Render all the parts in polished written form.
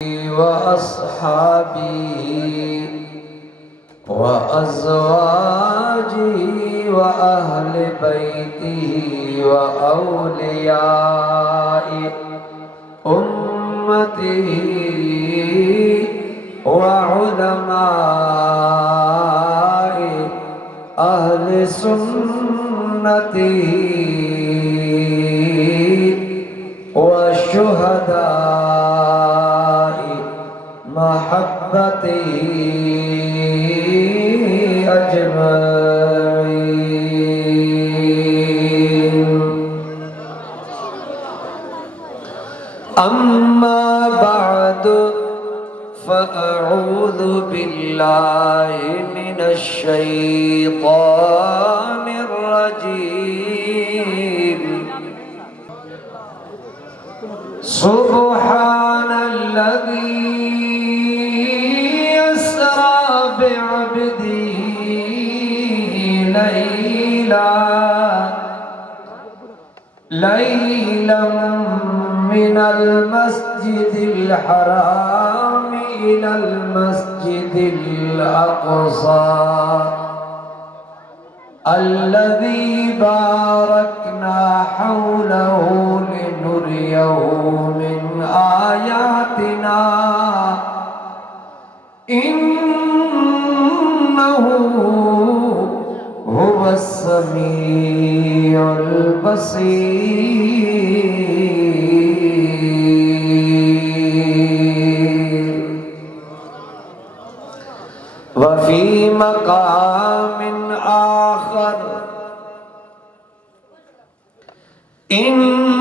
وأصحابي وأزواجي وأهل بيتي وأولياء أمتي وعلماء أهل سنتي والشهداء محبتي أجمعين. أما بعد فأعوذ بالله من الشيطان الرجيم. سبحان الذي يسرى بعبده ليلا من المسجد الحرام إلى المسجد الأقصى الذي باركنا حوله لنريه من آياتنا إنه هو السميع البصير. وفي مقام آخر إنما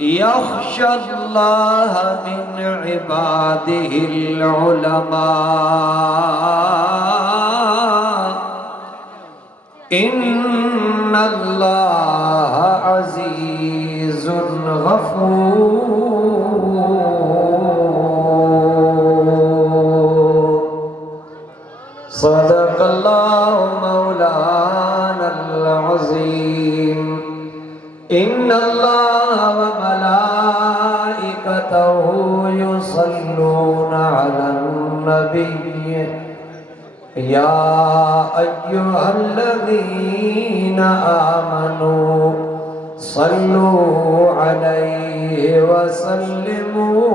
يخشى الله من عباده العلماء إن الله عزيز غفور. صدق الله مولانا العظيم. إن الله وملائكته يصلون على النبي يا أيها الذين آمنوا صلوا عليه وسلموا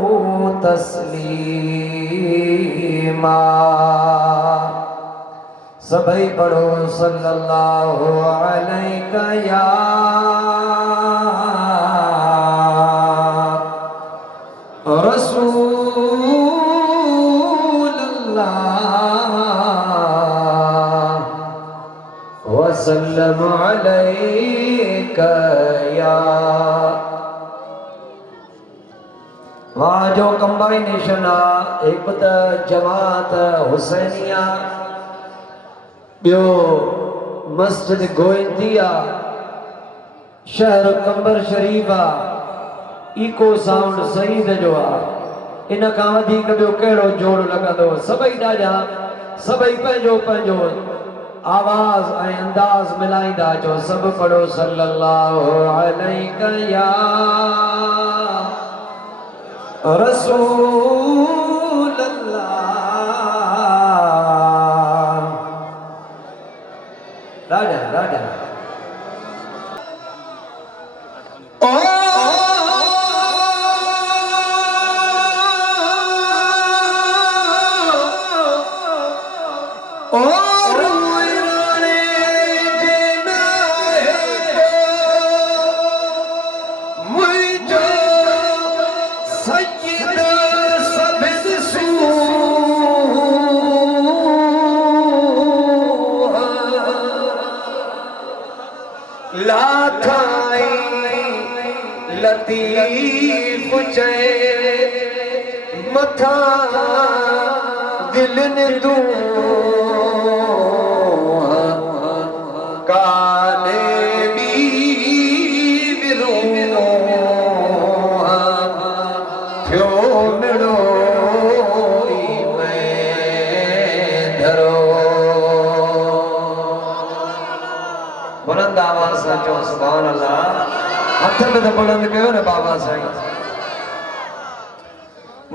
تسليما. सभी पढ़ो सल्लल्लाहु अलैका या रसूल अल्लाह वसल्लम अलैका या। वहाँ जो कंबाइनेशन आहे एक त जमात हुसैनिया बियो मस्जिद गोइंदिया शहर कंबर शरीफ आ इको साउंड सईद जो आ इन खां वधीक ॿियो कहिड़ो जोड़ लॻंदो। सभई ॾाढा सभई पंहिंजो पंहिंजो आवाज़ ऐं अंदाज़ मिलाईंदा अचो। सभु पढ़ो सल्लल्लाहु अलैका या रसूल अल्लाह। राजा राजा लतीफ चए मथा दिल ने दू काले भी विरो थियो मिड़ो में धरो। बुलंद आवाज़ से चो सुभान अल्लाह। हथ में तो बुलंद कयो न बाबा साईं।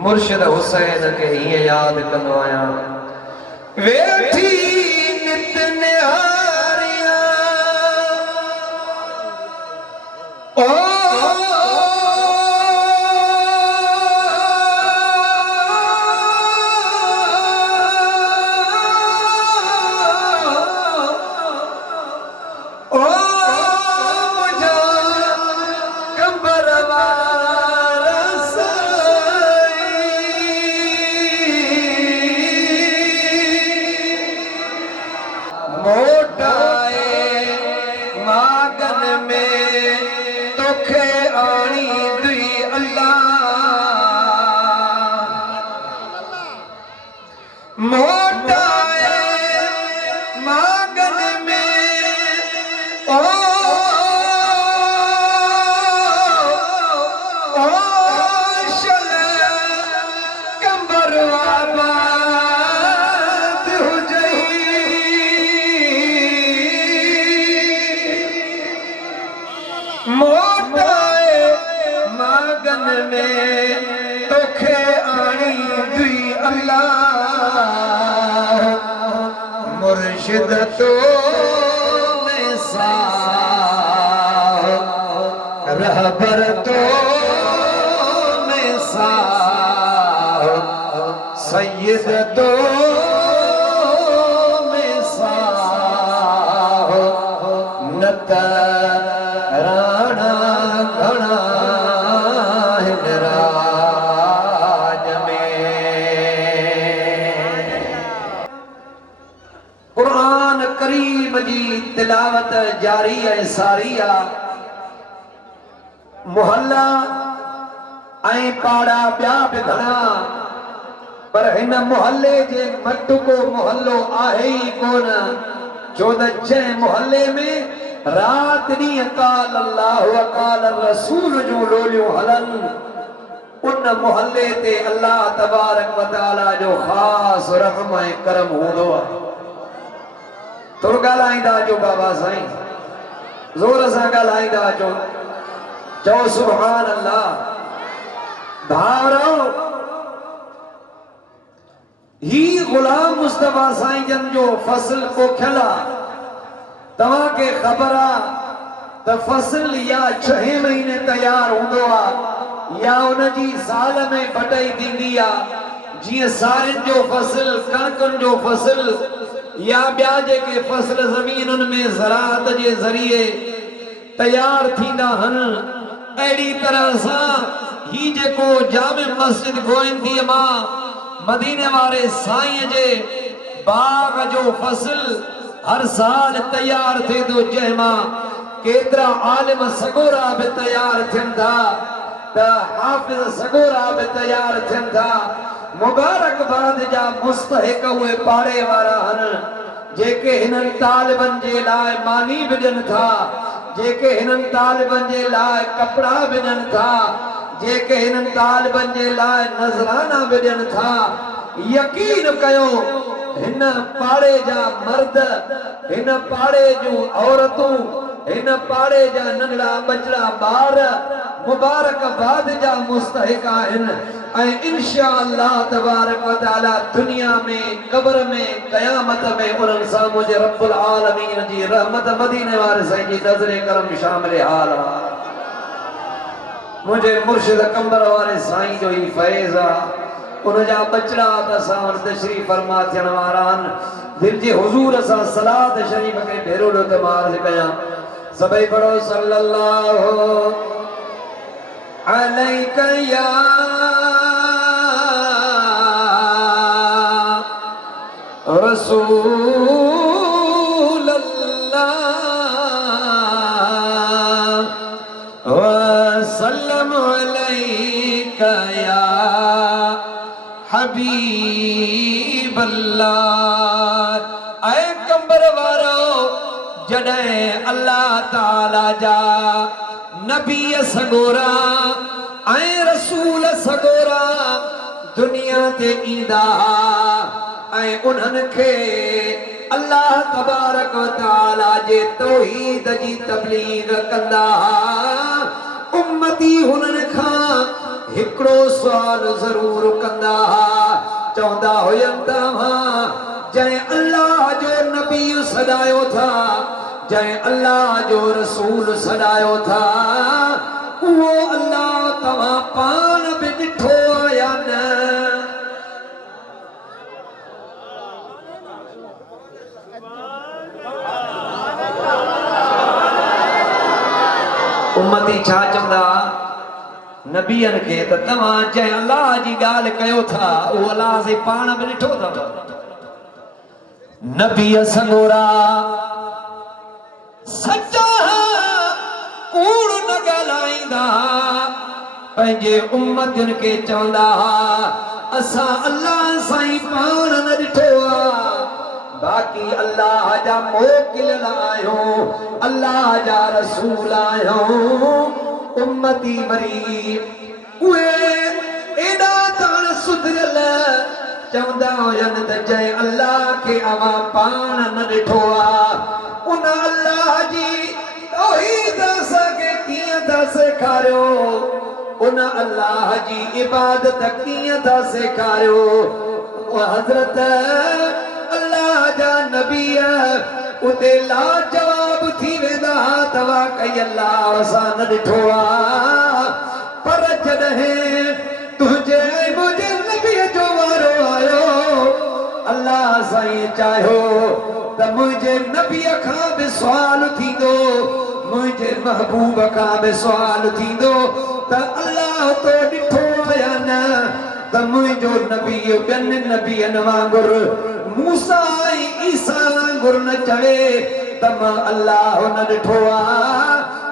मुर्शिद हुसैन के ही याद कंदो आया। वेठी नित निहारिया ओ मुर्शिद तो में सा रहबर तो में सा सैयद तो में सा नत राणा घना राज में। कुरान करीम जी तिलावत जारी है सारी आ। मुहल्ला ऐं पाड़ा ॿिया बि घणा, पर हिन मुहल्ले जे मट को मुहल्लो आहे ई कोन। छो त जंहिं मुहल्ले में रात ॾींहुं काल अल्लाह काल रसूल जूं लोलियूं हलनि, उन मुहल्ले ते अल्लाह तबारक व तआला जो ख़ास रहम ऐं करम हूंदो आहे। थोरो ॻाल्हाईंदा अचो बाबा साईं, ज़ोर सां ॻाल्हाईंदा अचो, चओ सुभान अल्लाह। भावरो ही गुलाम मुस्तफा साईं जन जो फसल पोखियल आहे। तव्हांखे ख़बर आहे त फसल या 6 महीने तैयार हूंदो आहे या उनजी साल में बटाई थींदी आहे। जीअं सारियुनि जो फसल, कणकनि जो फसल या ॿिया जेके फसल ज़मीनुनि में ज़राअत जे ज़रिए तैयार थींदा आहिनि, अहिड़ी तरह सां ही जेको जामे मस्जिद गोइंदीअ मां मदीने वारे साईं जे बाग जो फसल हर साल तैयार थिए थो, जंहिं मां केतिरा आलिम सगोरा बि तैयार थियनि था, त हाफ़िज़ सगोरा बि तैयार थियनि था। मुबारकबाद जा मुस्तहिक उहे पाड़े वारा आहिनि जेके हिननि तालिबनि जे लाइ मानी बि ॾियनि था, जेके हिननि तालिबनि जे लाइ कपिड़ा बि ॾियनि था, जेके हिननि तालिबनि जे लाइ नज़राना बि ॾियनि था। यकीन कयो हिन पाड़े जा मर्द, हिन पाड़े जूं औरतूं, हिन पाड़े जा नंढड़ा बचड़ा ॿार मुबारकबाद जा मुस्तहिक आहिनि। ऐं इंशाअल्लाह तबारक व तआला दुनिया में, क़ब्र में, क़यामत में उन्हनि सां मुंहिंजे रब्बुल आलमीन जी रहमत मदीने वारे साईं जी नज़रे करम शामिल हाल आहे। मुझे मुर्शिद कंबर वाले साईं जो ही फैज़ आहे। उनजा बचड़ा असां वटि तशरीफ़ फरमा थियण वारा आहिनि। दिल जी हुज़ूर सां सलात शरीफ़ खे भेरो ॾियो त मां अर्ज़ कयां, सभई पढ़ो सल्लल्लाहु अलैका या रसूल अल्लाह वसल्लम अलैका या हबीब अल्लाह। ऐ कंबर वारो, जॾहिं अल्लाह ताला जा नबी सगोरा ऐं रसूल सगोरा दुनिया ते ईंदा ऐं उन्हनि खे अल्लाह तबारक व तआला जे तौहीद जी तबलीग कंदा। उम्मती हुननि खां हिकिड़ो सुवाल ज़रूर कंदा चवंदा हुयनि तव्हां जंहिं अल्लाह जो नबी सॾायो था जंहिं अल्लाह जो रसूल सॾायो था उहो अल्लाह तव्हां पाण बि ॾिठो या न उम्मती छा चवंदा नबियनि खे त तव्हां जंहिं अल्लाह जी ॻाल्हि कयो था उहो अल्लाह से पाण बि ॾिठो अथव नबी संगोरा सचा कूड़ न ॻाल्हाईंदा पंहिंजे उम्मतियुनि खे चवंदा असां अल्लाह साईं पाण न ॾिठो बाक़ी अल्लाह जा मोकिलियल आहियूं अल्लाह जा रसूल आहियूं उम्मती वरी उहे एॾा ताण सुधरियल चवंदा हुयनि त जंहिं अल्लाह खे अवां पाण न ॾिठो उन अल्लाह जी तौहीद असांखे कीअं था सेखारियो उन अल्लाह जी इबादत कीअं था सेखारियो हज़रत अल्लाह जा नबी उते लाजवाब थी वेंदा तव्हां कई अल्लाह असां न ॾिठो पर जॾहिं तुंहिंजे मुंहिंजे नबीअ जो वारो आयो अल्लाह साईं चाहियो त मुंहिंजे नबीअ खां बि सुवाल थींदो मुंहिंजे महबूब खां बि सुवाल थींदो त अल्लाह तो ॾिठो या न त मुंहिंजो नबी ॿियनि नबियनि वांगुरु मूसा ऐं ईसा वांगुरु न चवे त मां अल्लाह न ॾिठो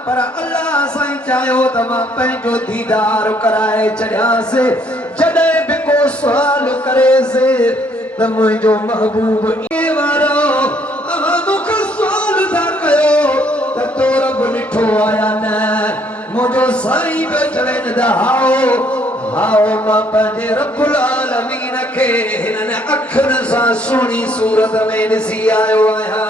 पर अल्लाह साईं चाहियो त मां पंहिंजो दीदार कराए छॾियासि जॾहिं बि को सुवाल करेसि त मुंहिंजो महबूब इहे वारो अवां मूंखे सुवाल था कयो त तो रब ॾिठो या न मुंहिंजो साईं बि चवनि त हाओ मां पंहिंजे रब्बुल आलमीन खे हिननि अखियुनि सां सुहिणी सूरत में ॾिसी आयो आहियां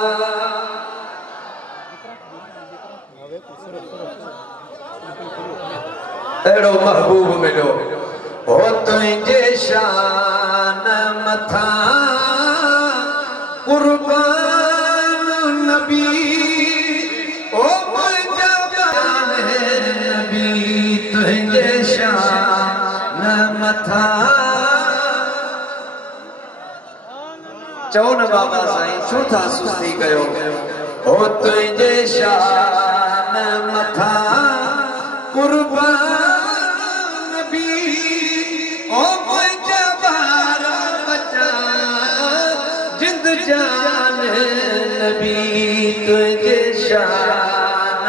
अहिड़ो महबूब मिलियो हो तुंहिंजे शान मथां कुर्बान नबी ओ मुंहिंजा जान नबी तुंहिंजे शान मथां चओ न बाबा साईं छो था सुस्ती कयो हो तुंहिंजे शान मथां कुर्बान नबी ओ मुंहिंजा ॿार बचा जिंद जान नबी तुंहिंजे शान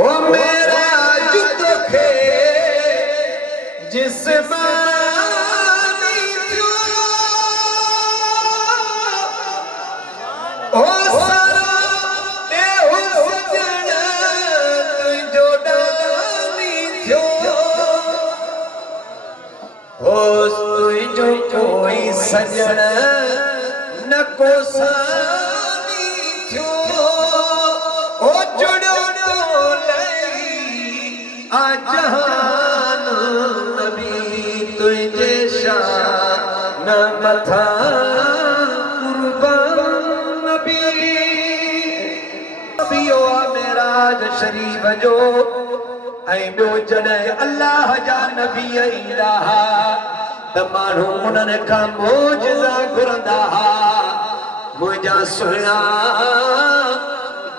ओ मेरा जुद खे जिस्मानी थियो ओ सारा ते हुसजन तुंहिंजो डानी थियो हो तुंहिंजो कोई सजण न को सानी थियो ओ जुड़ियो तो लई आ जहान नबी तुंहिंजे शान मथां कुर्बान नबी बियो मेराज शरीफ जो ऐं ॿियो जॾहिं अल्लाह जा नबी ईंदा त माण्हू उन्हनि खां मौजज़ा घुरंदा मुंहिंजा सुहिणा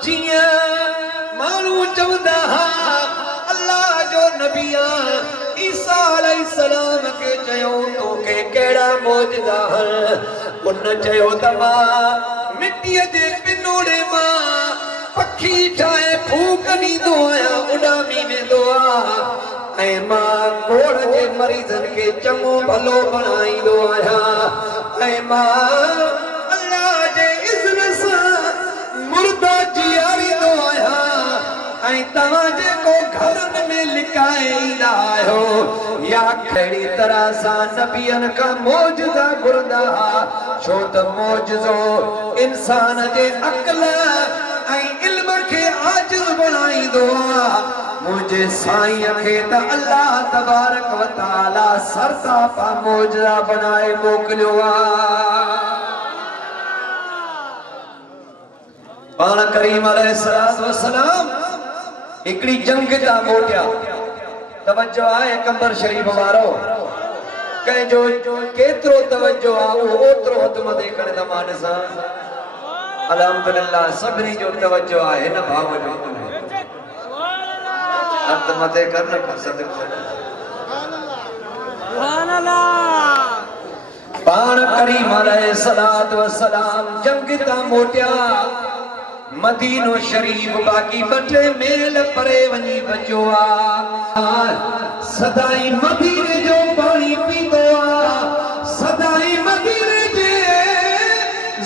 जीअं माण्हू चवंदा अल्लाह जो नबी ईसा अलैहिस्सलाम खे चयो तोखे कहिड़ा मौजज़ा उन चयो त मां मिटीअ जे पिनोड़े मां पखी ठाहे फूक ॾींदो आहियां उॾामी वेंदो ऐं मां कोड़ जे मरीज़नि खे चङो भलो बणाईंदो आहियां ऐं मां अल्लाह जे इज़्न सां मुर्दा जीआरींदो आहियां ऐं तव्हां जेको घरनि में लिकाए ईंदा आहियो या कहिड़ी तरह सां नबियनि खां मौजज़ा घुरंदा छो त मौजज़ो इंसान जे अक़ल ऐं इल्म खे दुआ मुझे साईं खे त अल्लाह तबारक व तआला सरता पा मौजरा बनाए मोकलियो पाण करीम अलैहिस्सलातु वस्सलाम हिकड़ी जंग ता मोटिया तवज्जो आहे कंबर शरीफ वारो कह जो केतरो तवज्जो आ ओतरो हथ मथे करे त मां ॾिसां अल्हम्दुलिल्लाह सभिनी जो तवज्जो आहे न भाव जो हथ मथे कर न सदको सुभान अल्लाह पाण करीम अलैहिस्सलातु वस्सलाम जंग ता मोटिया मदीनो शरीफ बाकी बटे मेल परे वनी बचो आ सदाई मदीने जो पानी पींदो आ सदाई मदीने जे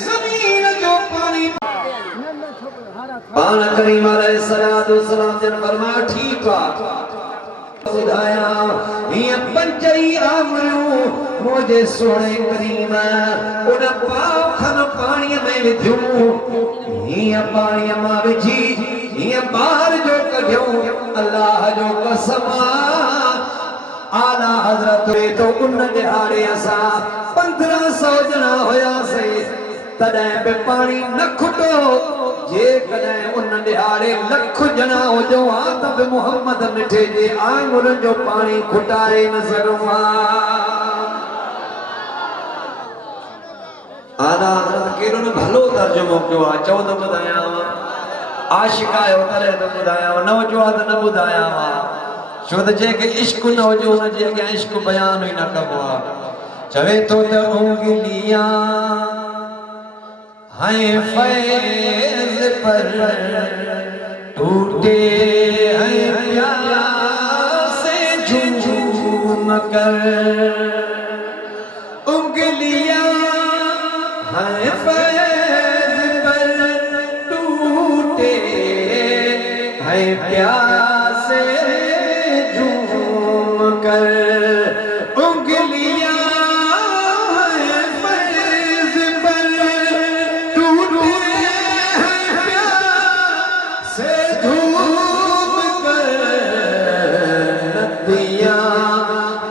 जमीन जो पानी पाण करीम अलैहिस्सलातु वस्सलाम जन फरमाया ठीक आ बुधाया ये पंचई आमरू मुझे सोने करीम उन पाव खन पानी में विधूं ये पानी मां विझी ये बाहर जो कढियो अल्लाह जो कसम आला हजरत तो उन दिहाड़े असा 1500 जना होया से तदे पे पानी न खुटो जे कदे उन दिहाड़े लख जना हो जो तब मोहम्मद मिठे जे आंगुर जो पानी खुटाए न सगवा आला हजरत केरो न भलो तर्जुमो कयो आ चओ त बुधाया आशिक आयो तले त बुधाया न जो त न बुधाया छो त जेके इश्क न हो जो उन जे अॻियां इश्क बयान ही न कबो आ चवे तो त उंगलियां हाय फैज पर टूटे हैं प्यार से झूम कर उंगलियां हाय फैज पर टूटे हैं प्यार से झूम कर उंगलियां हाय फैज पर टूटे हैं प्यार से झूम कर नदियां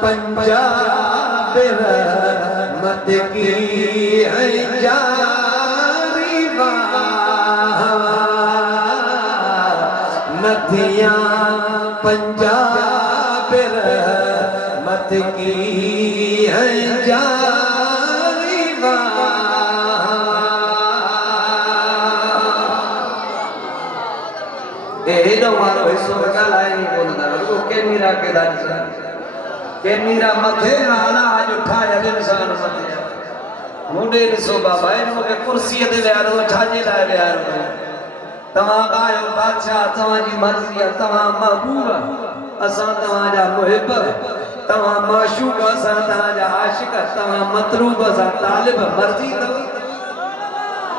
पंजाब रहमत की है जारी नदियां पंजाब रहमत की है जारी एडो मारो हिस्सो ॻाल्हाए नहीं बोलंदा रुगो कैमरा के दादी कैमरा मथे आला आज उठाया इंसान मथे मुंडे ॾिसो बाबा इन मूंखे कुर्सीअ ते विहारो छाजे लाइ विहारो तव्हां आयो बादशाह तव्हांजी मर्ज़ी आहे तव्हां महबूब असां तव्हांजा मुहिब तव्हां माशूक असां तव्हांजा आशिक तव्हां मतलूब असां तालिब मर्ज़ी अथव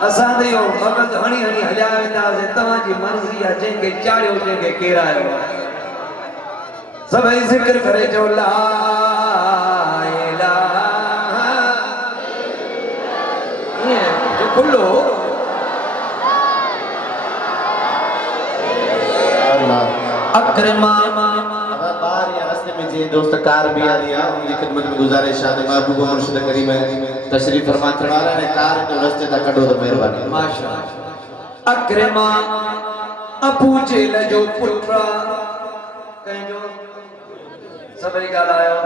असां त इहो मगज़ हणी हणी हलिया वेंदासीं तव्हांजी मर्ज़ी आहे जंहिंखे चाढ़ियो जंहिंखे केरायो सभई ज़िक्र करे चओ ला इलाहा जो खुलो अकरमा बाहर या रास्ते में जे दोस्त कार भी आ रही है उनकी खिदमत में गुजारिश है महबूब मुर्शिद करीम तशरीफ फरमा चढ़ा रहे हैं कार तो रास्ते तक कढो तो मेहरबानी माशाअल्लाह अकरमा अबू जेल जो पुत्र कहिजो सभई ॻाल्हायो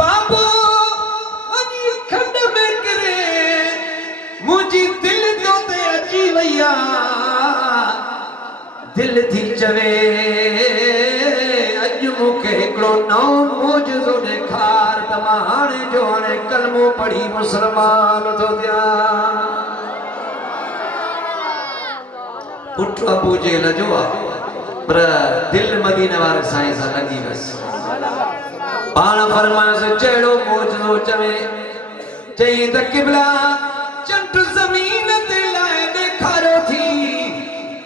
बाबो अॼु खंड में किरे मुंहिंजी दिल तो ते अची वई आ दिल थी चवे अॼु मूंखे हिकिड़ो नओं मौजज़ो ॾेखार त मां हाणे जो हाणे कलमो पढ़ी मुसलमान थो थियां पुट अबू जेल जो आहे पर दिल मदीने वारे साईं सां लॻी वियसि पाण फरमायोसि जहिड़ो मौजज़ो चवे चई त क़िबला चंड ज़मीन ते लाइ ॾेखारियो थी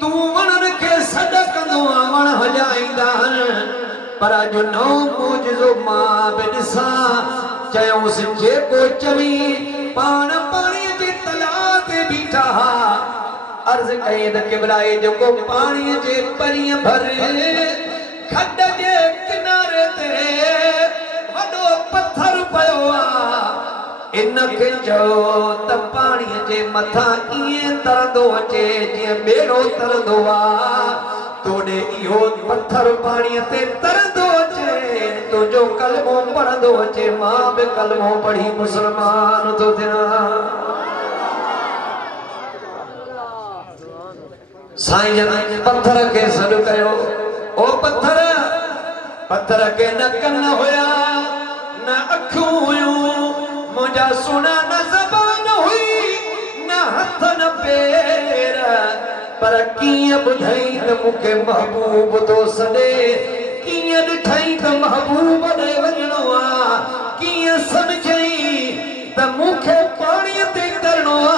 तूं वणनि खे सॾ कंदो आ वण हलाईंदा पर अॼु नओं मौजज़ो मां बि ॾिसां चयोसि जेको चवी पाण पाणीअ जे तलाउ ते बीठा अर्ज कई त किबलाए जो पानी जे परिय भर खड जे किनारे ते वडो पत्थर पयो आ इनके चो त पानी जे मथा इए तरंदो अचे जीअं बेड़ो तरंदो आ तोड़े इहो पत्थर पानी ते तरंदो अचे तुझो कलमो पढ़ंदो अचे मां बि कलमो पढ़ी मुसलमान तो थियां साईं जन पत्थर के सॾु कयो ओ पत्थर के न कन हुया न अखियूं हुयूं मुंहिंजा सुना न ज़बान हुई न हथ न पेर पर कीअं ॿुधाई त मूंखे महबूब तो सॾे कीअं ॾिठई त महबूब ॾे वञणो आ कीअं सम्झई त मूंखे पाणीअ ते तरणो आ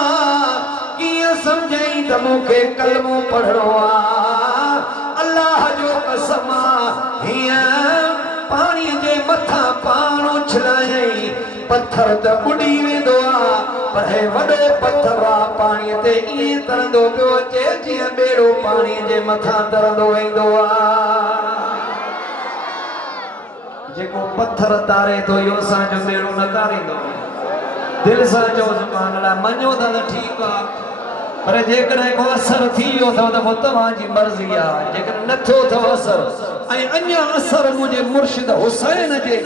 कीअं सम्झई त मूंखे कलमो पढ़णो आ अल्लाह जो कसम हीअं पाणीअ जे मथां पाण उछलायई पत्थर त बुॾी वेंदो आ पर हे वॾो पत्थर आ पाणीअ ते ईअं तरंदो पियो अचे जीअं बेड़ो पाणीअ जे मथां तरंदो वेंदो आ जेको पत्थर तारे थो इहो असांजो बेड़ो न तारींदो दिल सां चओ सुभाणे अल्लाह मञो था त ठीकु आहे पर जेकॾहिं को असर थी वियो अथव त पोइ तव्हांजी मर्ज़ी आहे जेकॾहिं नथो अथव असर ऐं अञा असर मुंहिंजे मुर्शिद हुसैन जे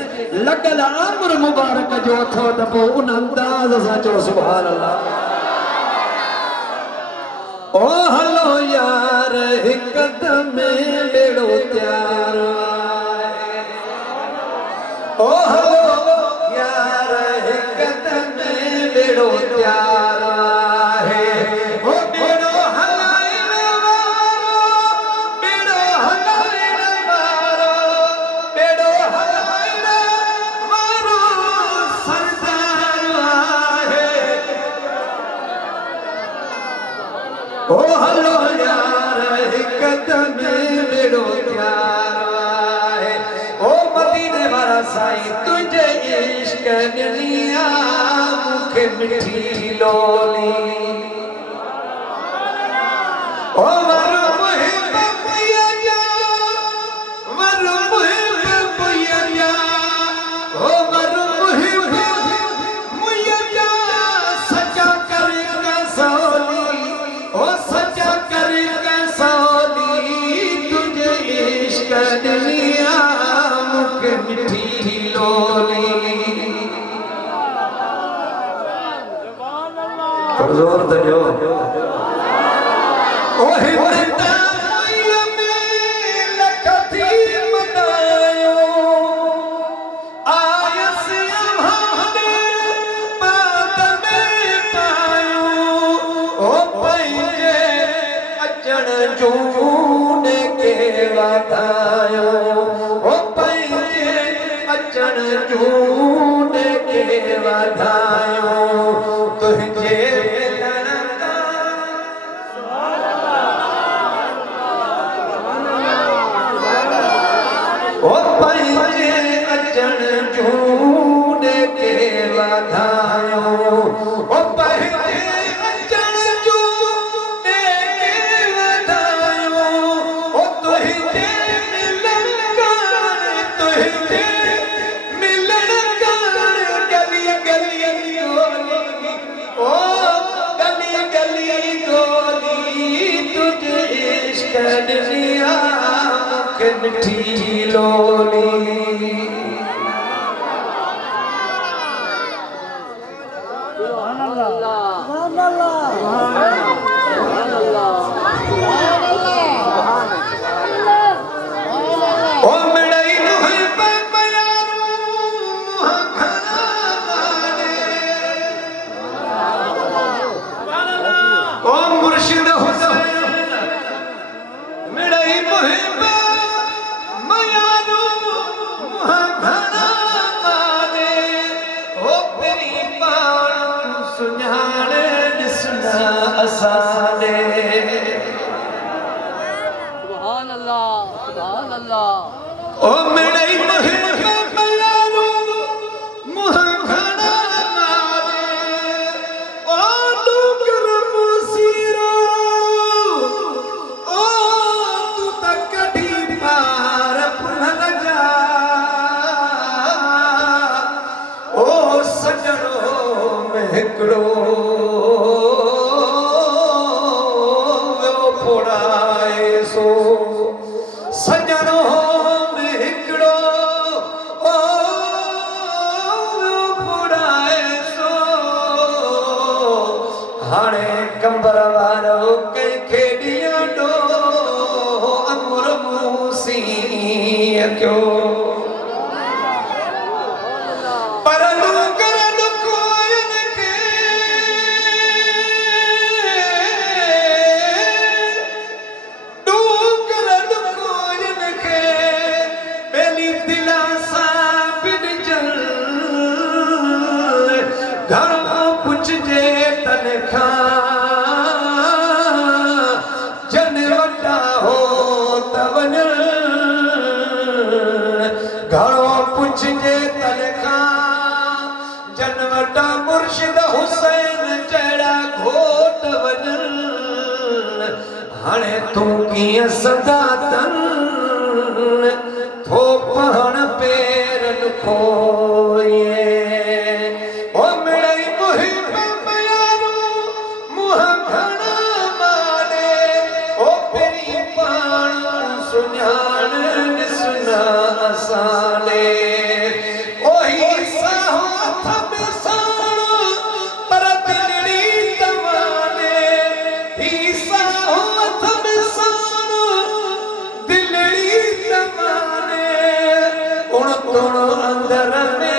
लॻल आमिर मुबारक जो अथव त पोइ उन अंदाज़ सां चओ सुभाणे अल्लाह ओ हलो यार हिकदम बेड़ो तयार आहे ओ हलो यार हिकदम बेड़ो तयार आहे ओ बेड़ो हलाइण वारो सरदार आहे ओ हलो यार हिकदम बेड़ो तयार आहे ओ मदीने वारा साईं तुझे इश्क दुनिया मूंखे मिठी लोली ओ वर मुहिब पिया जा वर मुहिब पिया जा ओ वर मुहिब मुया जा सजा कर कसौली ओ सजा कर कसौली तुझे इश्क दुनिया मूंखे मिठी लोली जोर दो ओ हिंदा मुया में लखती मनायो आयस हमने बात में पायो ओ पंहिंजे अचण जूने के वाधायो ओ पंहिंजे अचण जूने के वाधायो तुझे ओ पंहिंजे अचण जूने के वाधायो ओ पंहिंजे अचण जूने के वाधायो ओ तुंहिंजे मिलण कान गली गली गोली ओ गली गली गोली तुझे इश्क दुनिया मूंखे मिठी लोली ओ मिड़ई मुहिब बयारू ओ मुर्शिद हुसैन मिड़ई मुहिब मयारू घना माने ओ पेरी पाण सुञाणे ॾिसंदा असांजे ओ मिड़ई मुहिब मयारू घना माने ओ डूंगर मुसीरा क्यों पर डूंगर कोइन के डूंगर कोइन के बेली दिला सा बिन जल घर पुछ जे तन खा जन वटा हो तवन घरो पुछ जे तन खा जन वटा मुर्शिद हुसैन जड़ा घोट वजन हाणे तू कीअं सदा तन थो पहण पेरन खोए ओ मिड़ई मुहिब मयारू मुह घणा माने ओ पेरी पाण सुञाण सुना असाने ओही साहो हथ में साणो पर दिलड़ी तवाने ही साहो हथ में साणो दिलड़ी तवाने उण तुण अंदर में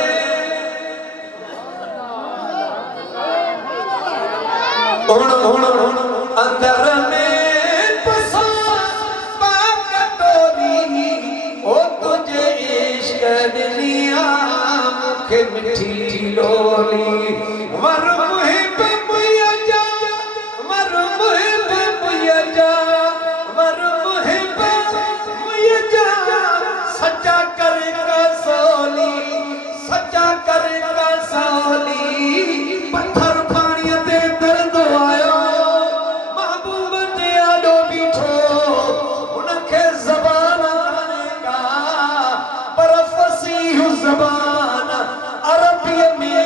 उण उण उण अंदर में पसा पाक तोरी ओ तुझे इश्क दुनिया मुखे मिठी लोली वर मुहिब मुया जा वर मुहिब मुया जा वर मुहिब मुया जा सच्चा कर कसौली सच्चा कर कसौली पत्थर पानी ते दर्द आयो महबूब ते आडो बीठो उनखे ज़बान आनेगा पर फसीह ज़बान अरबी में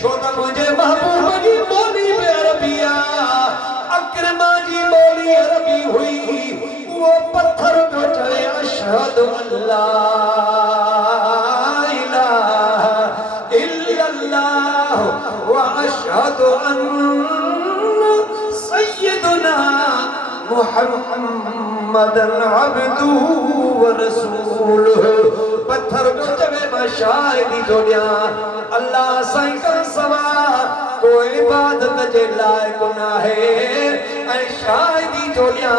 छो त मुझे महबूब जी बोली में अरबिया अकरमा जी बोली अरबी हुई वो पत्थर को चले अशहदु अल्ला इलाहा इल्लल्लाह व अशहदु अन्ना सय्यदुना मुहम्मदन अब्दुहु व रसूलुहु पत्थर को चवे शाहिदी तो दिया अल्लाह साईं का सवा कोई इबादत जे लायक ना है ऐ शाहिदी तो दिया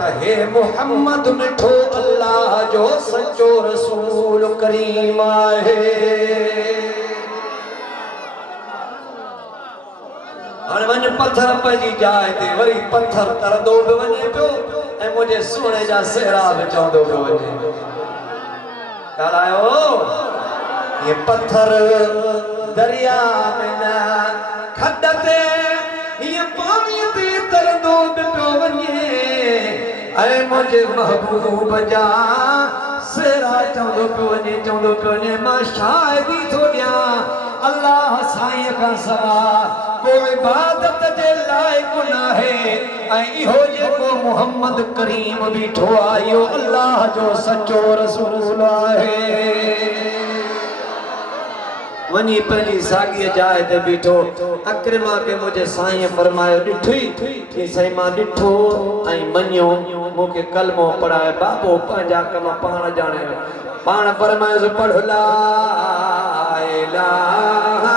कहे मुहम्मद मिठो अल्लाह जो सच्चो रसूल करीम आहे हाणे वञ पत्थर पंहिंजी जाइ ते वरी पत्थर तरंदो बि वञे पियो ऐं मुंहिंजे सोने जा सेहरा बि चवंदो पियो वञे ॻाल्हायो ये पत्थर दरिया में न खॾ ते ये पाणी ते तरंदो बि पियो वञे ऐं मुंहिंजे महबूब जा सेहरा चवंदो पियो वञे मां शाहिदी थो ॾियां अल्लाह साईं खां सवा कोई इबादत जे लायक ना है ऐं इहो जेको मुहम्मद करीम बीठो आहे इहो अल्लाह जो सच्चो रसूल आहे वञी पंहिंजी साॻीअ जाइ ते बीठो अकरमा खे मुंहिंजे साईं फरमायो ॾिठी साईं मां ॾिठो ऐं मञियो मूंखे कलमो पढ़ाए बाबो पंहिंजा कम पाण ॼाणे पाण फरमायोसि पढ़ ला इलाहा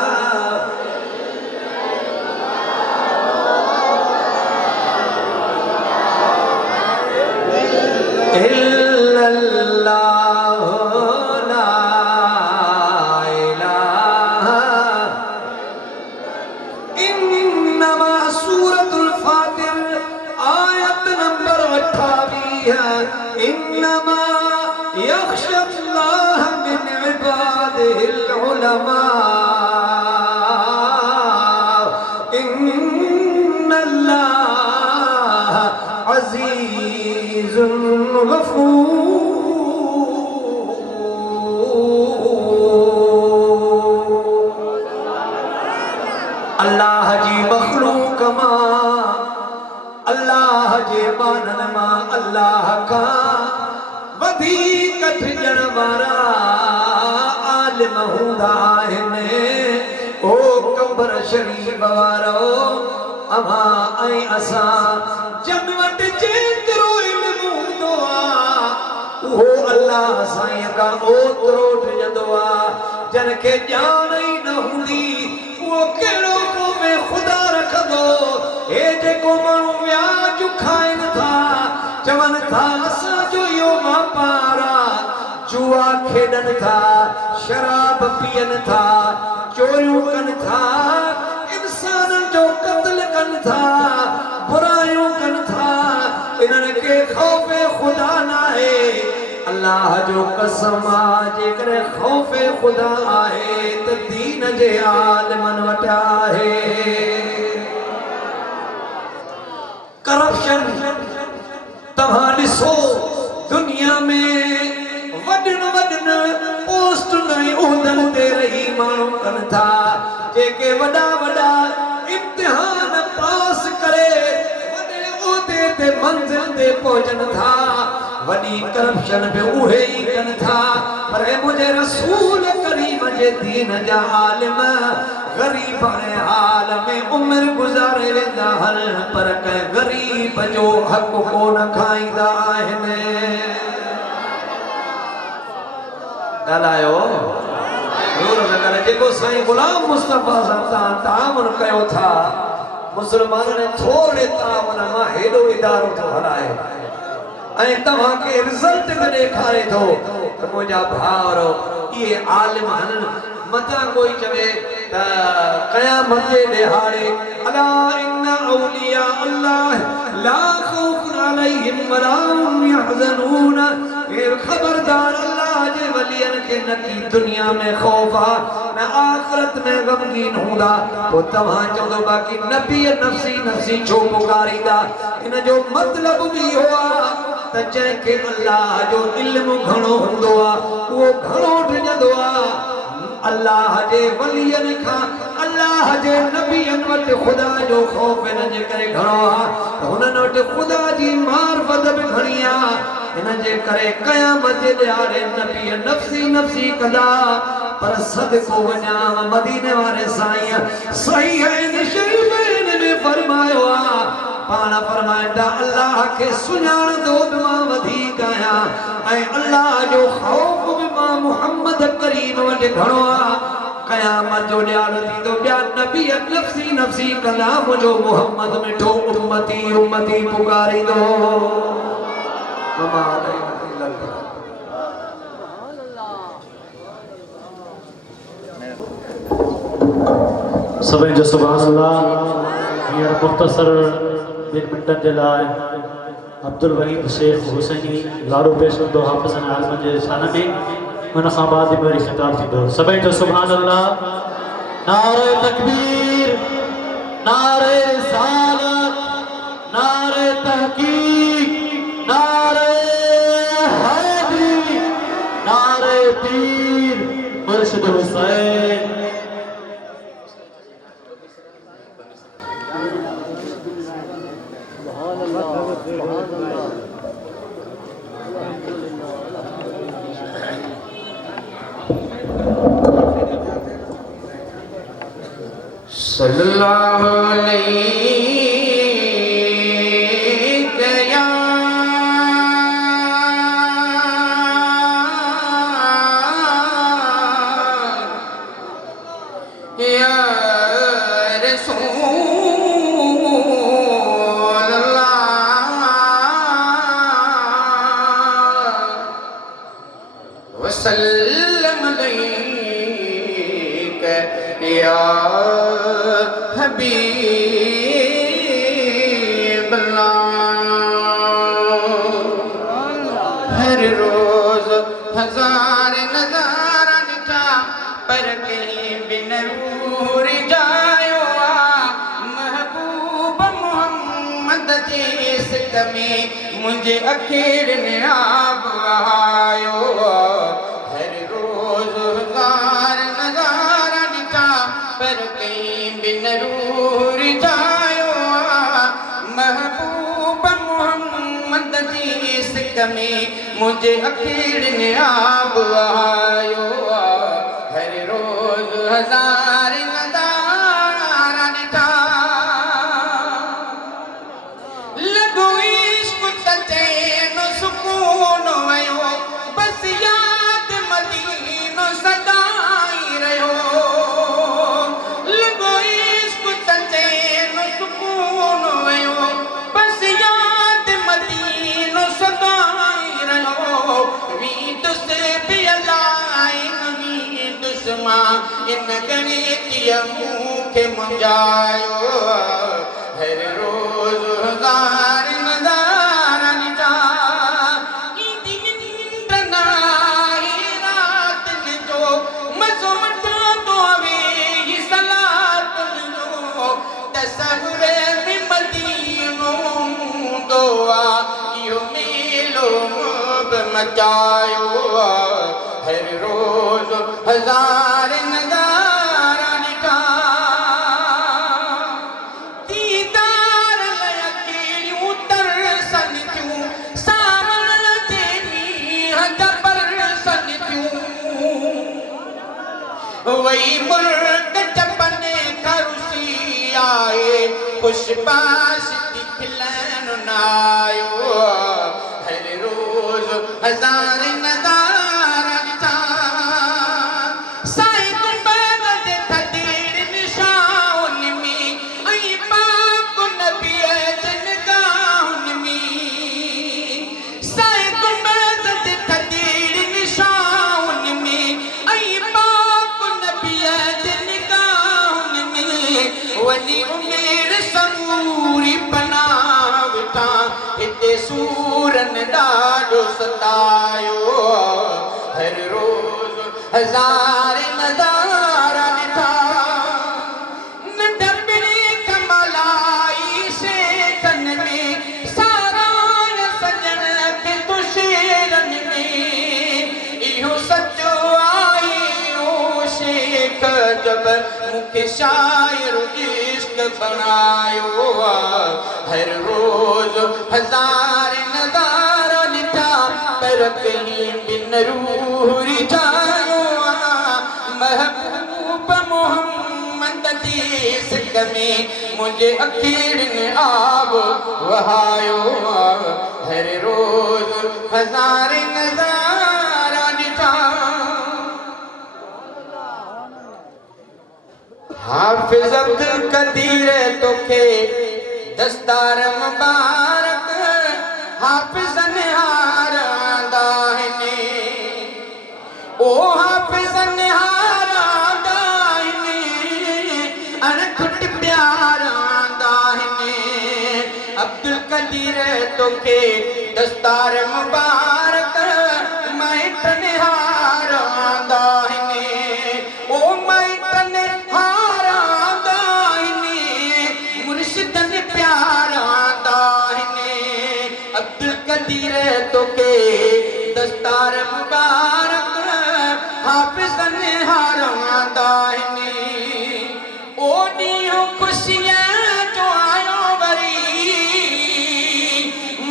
इल्लल्लाह ला इलाहा इन्नमा सूरतुल फातिर आयत नंबर 28 इन्नमा यख्शल्लाह मिन इबादिहिल उलमा इन्नल्लाह अज़ीज़ुन गफ़ूर अल्लाह जी मखलूक मां अल्लाह जे बानन मां अल्लाह का वधीक ॼण वारा आलिम हूंदा आहिनि ओ कंबर शरीफ वारो अमा ऐं असां जन वटि जेतिरो इल्मु हूंदो आहे उहो अल्लाह अल्लाह साईं का ओतिरो डिॼंदो आहे जन खे ॼाण ई न हूंदी वो कहिड़ो क़ौमे ख़ुदा रखंदो हे जेको माण्हू व्याज खाइनि था चवनि था असांजो इहो वापार आहे जुआ खेॾनि था शराब पीअनि था चोरियूं कनि था इंसाननि जो क़त्ल कनि था बुराइयूं कनि था इन्हनि खे ख़ौफ़े ख़ुदा नाहे अल्लाह जो कसम आहे जेकॾहिं ख़ौफ़े ख़ुदा आहे त दीन जे आलिमनि वटि आहे करप्शन तव्हां ॾिसो दुनिया में वॾनि वॾनि पोस्टुनि ऐं उहिदनि ते रही माण्हू कनि था जेके वॾा वॾा इम्तिहान पास करे वॾे उहिदे ते मंज़िल ते पहुचनि था वॾी करप्शन बि उहे ई कनि था पर मुंहिंजे रसूल करीम जे दीन जा आलिम ग़रीब ऐं हाल में उमिरि गुज़ारे वेंदा आहिनि पर कंहिं ग़रीब जो हक़ कोन खाईंदा आहिनि ॻाल्हायो जेको साईं गुलाम मुस्तफ़ा सां तव्हां तामन कयो था मुस्लमाननि थोरे तामन मां हेॾो इदारो थो हलाए ऐं तव्हांखे रिज़ल्ट बि ॾेखारे थो त मुंहिंजा भाउर इहे आलिम आहिनि मथां कोई चवे त क़यामत जे ॾिहाड़े अला इन्ना औलिया अल्लाह ला ख़ौफ़ुन अलैहिम वला हुम यहज़नून ख़बरदार अल्लाह जे वलियनि खे न की दुनिया में ख़ौफ़ आहे न आख़िरत में ग़मगीन हूंदा पोइ तव्हां चवंदो बाक़ी नबी नफ़्सी नफ़्सी छो पुकारींदा इन जो मतिलबु बि इहो आहे त जंहिंखे अल्लाह जो इल्मु घणो हूंदो आहे उहो घणो डिॼंदो आहे अल्लाह जे वलियनि खां अल्लाह जे नबियनि वटि ख़ुदा जो ख़ौफ़ हिन जे करे घणो आहे त हुननि वटि ख़ुदा जी मारिफत बि घणी आहे हिन जे करे क़यामत जे ॾिहाड़े नबी नफ़्सी नफ़्सी कंदा पर सदको वञां मदीने वारे साईं सहीह शरीफ़ में फरमायो आहे पाण फरमाईंदा अल्लाह खे सुञाणंदो बि मां वधीक आहियां ऐं अल्लाह जो ख़ौफ़ बि मां मुहम्मद करीम वटि घणो आहे क़यामत जो ॾियारो थींदो ॿिया नबी नफ़्सी नफ़्सी कंदा मुंहिंजो मुहम्मद मिठो उम्मती उम्मती पुकारींदो सभी जो सुभान अल्लाह हींअर मुख़्तसर ॿिनि मिंटनि जे लाइ अब्दुल वहीद शेख हुसैनी लाड़ो पेश कंदो हाफ़िज़ आज़म जे शान में उन खां बाद वरी ख़िताब थींदो सभी जो सुभान अल्लाह नारे तकबीर नारे रिसालत नारे तहकीक नारे हैदरी नारे पीर मुर्शिद हुसैन सल्लल्लाहु अलैहि या रसूल अल्लाह वसल्लम अलैका या हबीब अल्लाह हर रोज हजार नजारा निठा पर कहीं भी नूर जायो महबूब मोहम्मद जी सिक में मुझे अखीर ने आब आयो हर रोज हजार नजारा निठा पर कहीं भी नूर जायो महबूब मोहम्मद जी सिक में मुझे अखीर ने आब आयो हर रोज हजार नजारा निठा लगो इश्क तचे न सुकून वयो बस इन गणितीय मुखे मुंजायो हर रोज हजार नजारा निजा मचायो हर रोज हजार नजारा निका दीदार लयकेरियूं तरसन थियूं सावण तेरी जबर सन थियूं वही मुर्ग चपने खरुसी आए खुशबाश दिखलन नायो हर रोज हजार नजारा निजा साईं गुंबद जे थदीर निशाउन में ऐं पाक नबीअ जे निगाहुन में साईं गुंबद जे थदीर निशाउन में ऐं पाक नबीअ जे निगाहुन में वनी उमेर समूरी पनाह विठा हिते सूरन ॾाढो सतायो हर रोज हजार नजारा ॾिठा नंढपिणी कमलाई शेखन में साराय सजण खे तो शेरन में इहो सचो आई ओ शेख जब मूंखे शाइर इश्क बणायो हर रोज हजार नजारा निठा पर कहीं बिन रूह जायो महबूब मोहम्मद जी सिक में मुझे अखीरनि आब वहायो हर रोज हजार नजारा निठा हाफिज अब्दुल कदीर तोखे दस्तार मुबारक हाफिज निहार आंदा हिने ओ हाफिज निहार आंदा हिने अनखुट प्यार आंदा हिने अब्दुल कदीर तोखे दस्तार मुबारक माइट निहार आंदा हिने ओ माइट निहार आंदा हिने मुर्शिदन प्यार आंदा हिने अब्दुल कदीर तोखे दस्तार मुबारक हाफिज निहार आंदा हिने ओ ॾींहुं ख़ुशियां जो आयो वरी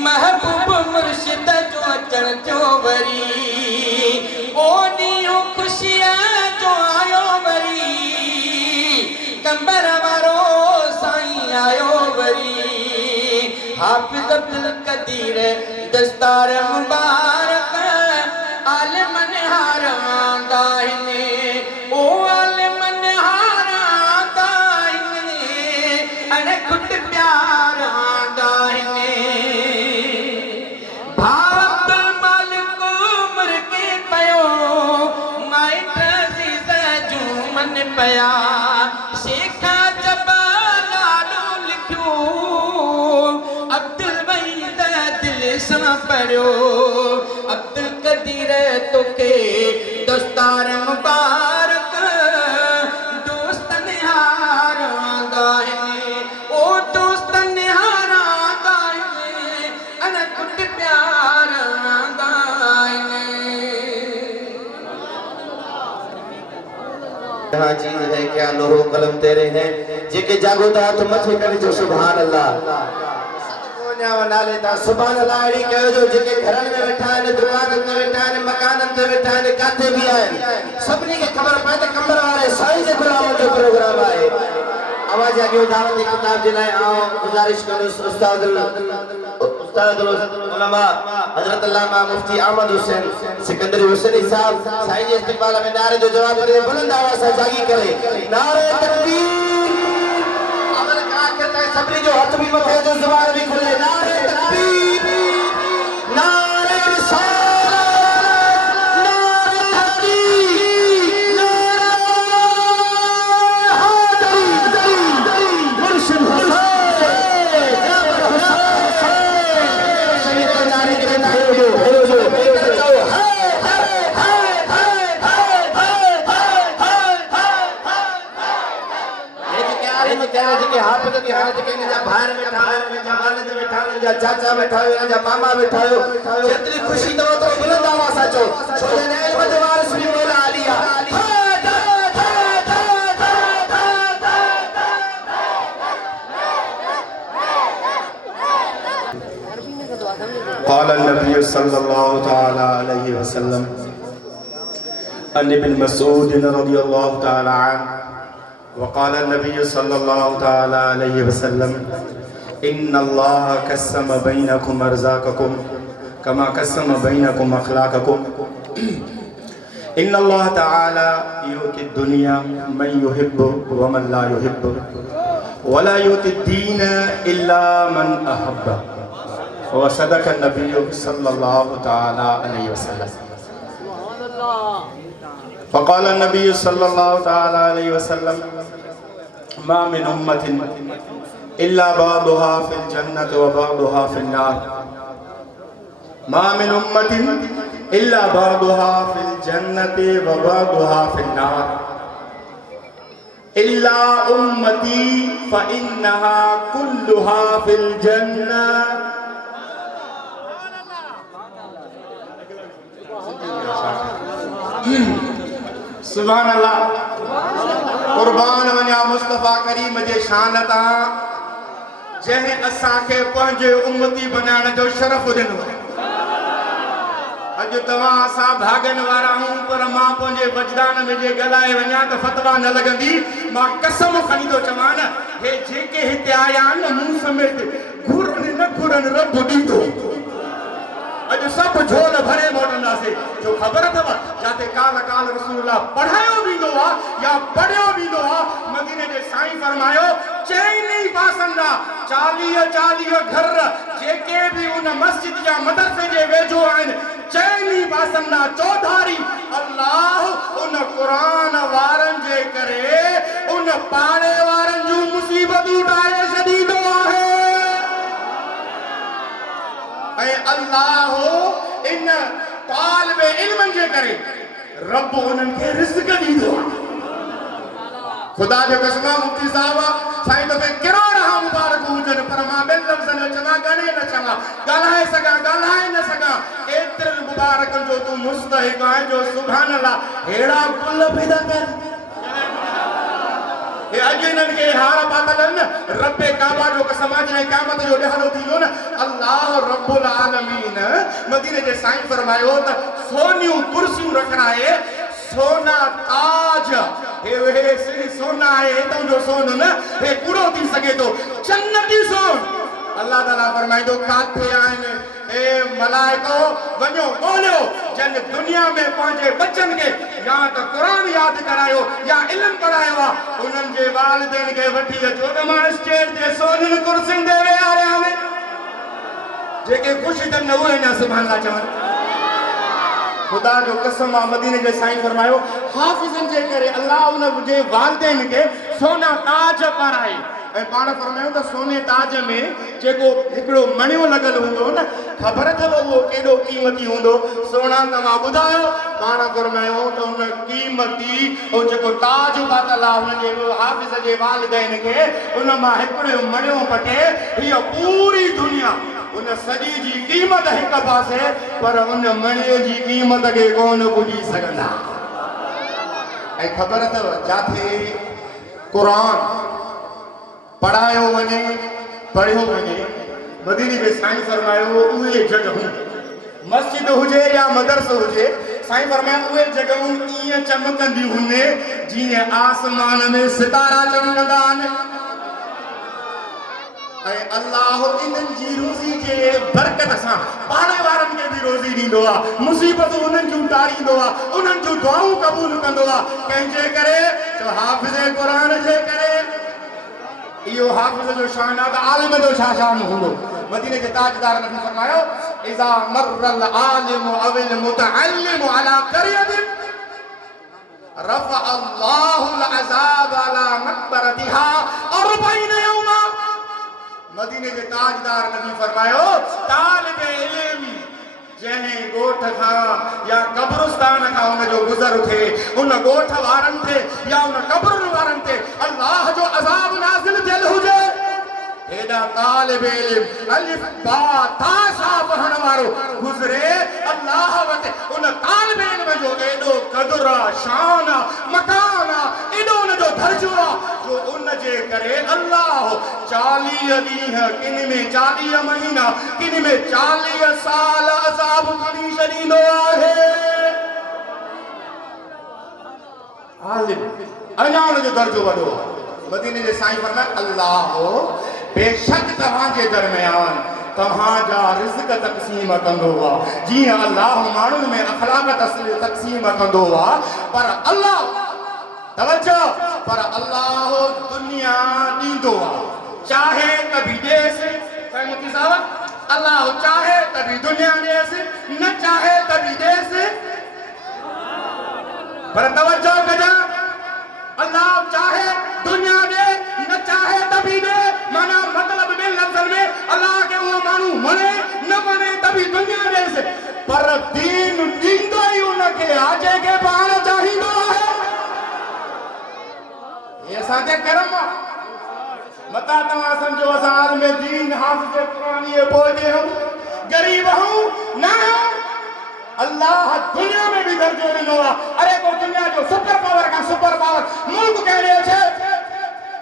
महबूब मुर्शिद जो अचण जो वरी ओ ॾींहुं ख़ुशियां जो आयो वरी कंबर वारो साईं आयो वरी हाफिज अब्दुल कदीर दस्तार मुबारक आलिम निहार आंदा हिने ओ आलिम निहार आंदा हिने अनखुट प्यार आंदा हिने भाउ अब्दुल मालिक उमर के पयो माइट अज़ीज़ जूं मन पया शेखा जब लाडो लिखियो अब्दुल वहीद दिल सां पढ़ियो अब्दुल कदीर तोखे दस्तार मुबारक दोस्त निहार आंदा हिने ओ दोस्त निहार आंदा हिने अनखुट प्यार आंदा हिने यहाँ चीज है क्या लोहो कलम तेरे हैं जेके जागो ता तो मथे करे जो सुभान अल्लाह नाले ता सुभान अल्लाह अड़ी कयो जो जेके घरन में बैठा है दुकान में बैठा है मकान में बैठा है काथे भी आए सबनी के खबर पए त कंबर वाले साईं जे गुलाम जो प्रोग्राम है आवाज आगे दावत किताब दिलाए आओ गुजारिश करो उस्ताद उलमा हजरत अल्लामा मुफ्ती अहमद हुसैन सिकंदरी हुसैनी साहब साईं जे इस्तिकबाल में नारे जो जवाब करे बुलंद आवाज से जागी करे नारे तकबीर अमल का करता है सबरी जो हाथ भी मथे जो जुबान भी खुले नारे तकबीर नारे रिसालत नारे तहकीक नारे वेठा आहियो जेतिरी ख़ुशी अथव तो बुलंद आवाज़ सां चओ छो जो इल्म जो वारिस बि मौला अली आहे قال النبي صلى الله تعالى عليه وسلم عن ابن مسعود رضي الله تعالى عنه وقال النبي صلى الله تعالى عليه وسلم إن الله قسم بينكم أرزاقكم كما قسم بينكم أخلاقكم إن الله تعالى يؤتي الدنيا من يحب ومن لا يحب ولا يؤتي الدين إلا من أحب وصدق النبي صلى الله تعالى عليه وسلم فقال النبي صلى الله تعالى عليه وسلم ما من أمة إلا بعضها في الجنة وبعضها في النار ما من أمة إلا بعضها في الجنة وبعضها في النار إلا أمتي فإنها كلها في الجنة सुभान अल्लाह कुर्बान वञा मुस्तफ़ा करीम जे शान तां जंहिं असांखे पंहिंजे उम्मती बनाइण जो शरफ़ ॾिनो अॼु तव्हां असां भाॻनि वारा आहियूं पर मां पंहिंजे वजदान में जे ॻाल्हाए वञा त फतवा न लॻंदी मां कसम खणी थो चवां न हे जेके हिते आया आहिनि मूं समेत घुरनि न घुरनि रब ॾींदो अज सब झोल भरे मोटंदासीं जो ख़बर अथव जाते काल काल रसूलुल्लाह पढ़ायो वेंदो आहे या पढ़ियो वेंदो आहे मदीने जे साईं फरमायो चइनी पासनि 40 घर जेके बि उन मस्जिद या मदरसे जे वेझो आहिनि चइनी पासनि चौधारी अल्लाह उन क़ुरान वारनि जे करे उन पाड़े वारनि जूं मुसीबतूं ठाहे छॾींदो आहे अल्लाह इन तालिब इल्म जे करे रब उन्हनि खे रिज़्क़ ॾींदो आहे खुदा जो कसम मुफ्ती साहब साईं दफ़े किरोड़ मुबारक हुजनि पर मां ॿिनि लफ़्ज़नि में चवां ॻणे न चवां ॻाल्हाए न सघां एतिरनि मुबारकनि जो तूं मुस्तहिक़ आहीं जो सुभान अल्लाह अहिड़ा गुल पैदा कर अॼु इन्हनि खे हार पातल आहिनि रब काबा जो कसम आहे जॾहिं क़यामत जो ॾियारो थींदो न अल्लाह रब्बुल आलमीन मदीने जे साईं फरमायो त सोनियूं कुर्सियूं रखराए सोना ताज हे सोना आहे हितां जो सोन न हे पूरो थी सघे थो जन्नती सोन अल्लाह ताला फरमाईंदो काथे आहिनि ए मलाइको वञो ॻोल्हियो जन दुनिया में पंहिंजे बच्चनि खे या त क़ुरान यादि करायो या इल्म पढ़ायो आहे उन्हनि जे वालिदैन खे वठी अचो त मां स्टेज ते सोननि कुर्सियुनि ते वेहारिया आहिनि जेके ख़ुशि अथनि उहे न सुभाणे था चवनि खुदा जो कसम आहे मदीने जे साईं फरमायो हाफ़िज़नि जे करे अल्लाह उन जे वालिदैन खे सोना ताज पाराए ऐं पाण फरमायूं त सोने ताज में जेको हिकिड़ो मणियो लॻल हूंदो न ख़बर अथव उहो केॾो क़ीमती हूंदो सोना तव्हां ॿुधायो पाण फरमायूं त उन क़ीमती ऐं जेको ताज पातल आहे हुनजे हाफ़िज़ जे वालिदैन खे उन मां हिकिड़ो मणियो पटे हीअ पूरी दुनिया उन सॼी जी क़ीमत हिक पासे पर उन मणियो जी क़ीमत खे कोन पुॼी सघंदा ऐं ख़बर अथव जाथे क़ुरान पढ़ायो वञे पढ़ियो वञे मदीने जे साईं फरमायो उहे जॻहूं मस्जिद हुजे या मदरसो हुजे साईं फरमायो उहे जॻहूं ईअं चमकंदियूं हुने जीअं आसमान में सितारा चमकंदा आहिनि ऐं अल्लाह इन्हनि जी रोज़ी जे बरकत सां पाड़े वारनि खे बि रोज़ी ॾींदो आहे मुसीबतूं उन्हनि जूं टारींदो आहे उन्हनि जूं दुआऊं क़बूल कंदो आहे कंहिंजे करे जो हाफ़िज़ क़ुरान जे करे इहो हाफ़िज़ जो शान आहे त आलिम जो छा शान हूंदो मदीने जे ताजदार नबी फरमायो इज़ा मर्रल आलिमु अविल मुतअल्लिमु अला क़रियतिन रफ़अ अल्लाहुल अज़ाब अला मक़बरतिहा 40 यौमा मदीने जे ताजदार नबी फरमायो तालिब इल्म जंहिं ॻोठ खां या कब्रिस्तान खां उन जो गुज़र थिए उन ॻोठ वारनि ते या उन क़ब्रुनि वारनि ते अल्लाह जो अज़ाब नाज़िल थियल हुजे हेॾा तालिब इल्म अलिफ बा ता सा पढ़ण वारो गुज़रे अल्लाह वटि उन तालिब इल्म जो एॾो क़दुर आहे, शान आहे, मकान आहे, एॾो उन जो दर्जो आहे जो उन जे करे अल्लाह 40 ॾींहं किन में 40 महीना किन में 40 साल अज़ाब खणी छॾींदो आहे। आलिम अञा उन जो दर्जो वॾो आहे। मदीने जे साईं फरमाए अल्लाह बेशक तव्हांजे दरमियान तव्हांजा रिज़्क़ तक़सीम कंदो आहे, जीअं अल्लाह माण्हुनि में अख़लाक़ तक़सीम कंदो आहे, पर अल्लाह तवज्जो पर अल्लाह दुनिया ॾींदो आहे, चाहे त बि ॾेसि। मुफ्ती साहब अल्लाह चाहे त बि दुनिया ॾेसि, न चाहे त बि ॾेसि, पर तवज्जो कजा अल्लाह चाहे दुनिया दे न चाहे तभी दे, माना मतलब में लफ्ज़न में अल्लाह के वो मानू मने न मने तभी दुनिया दे से, पर दीन दींदो ही उनके आजे के पाण चाहिदो है। ये साथे करम मता तवा समझो असां में दीन हाफ़िज़ कुरान ये पहुंचे हम गरीब हूं ना अल्लाह दुनिया में भी दर्जो ॾिनो आहे। अरे को दुनिया जो सुपर पावर का सुपर पावर मुल्क कहिड़ो छे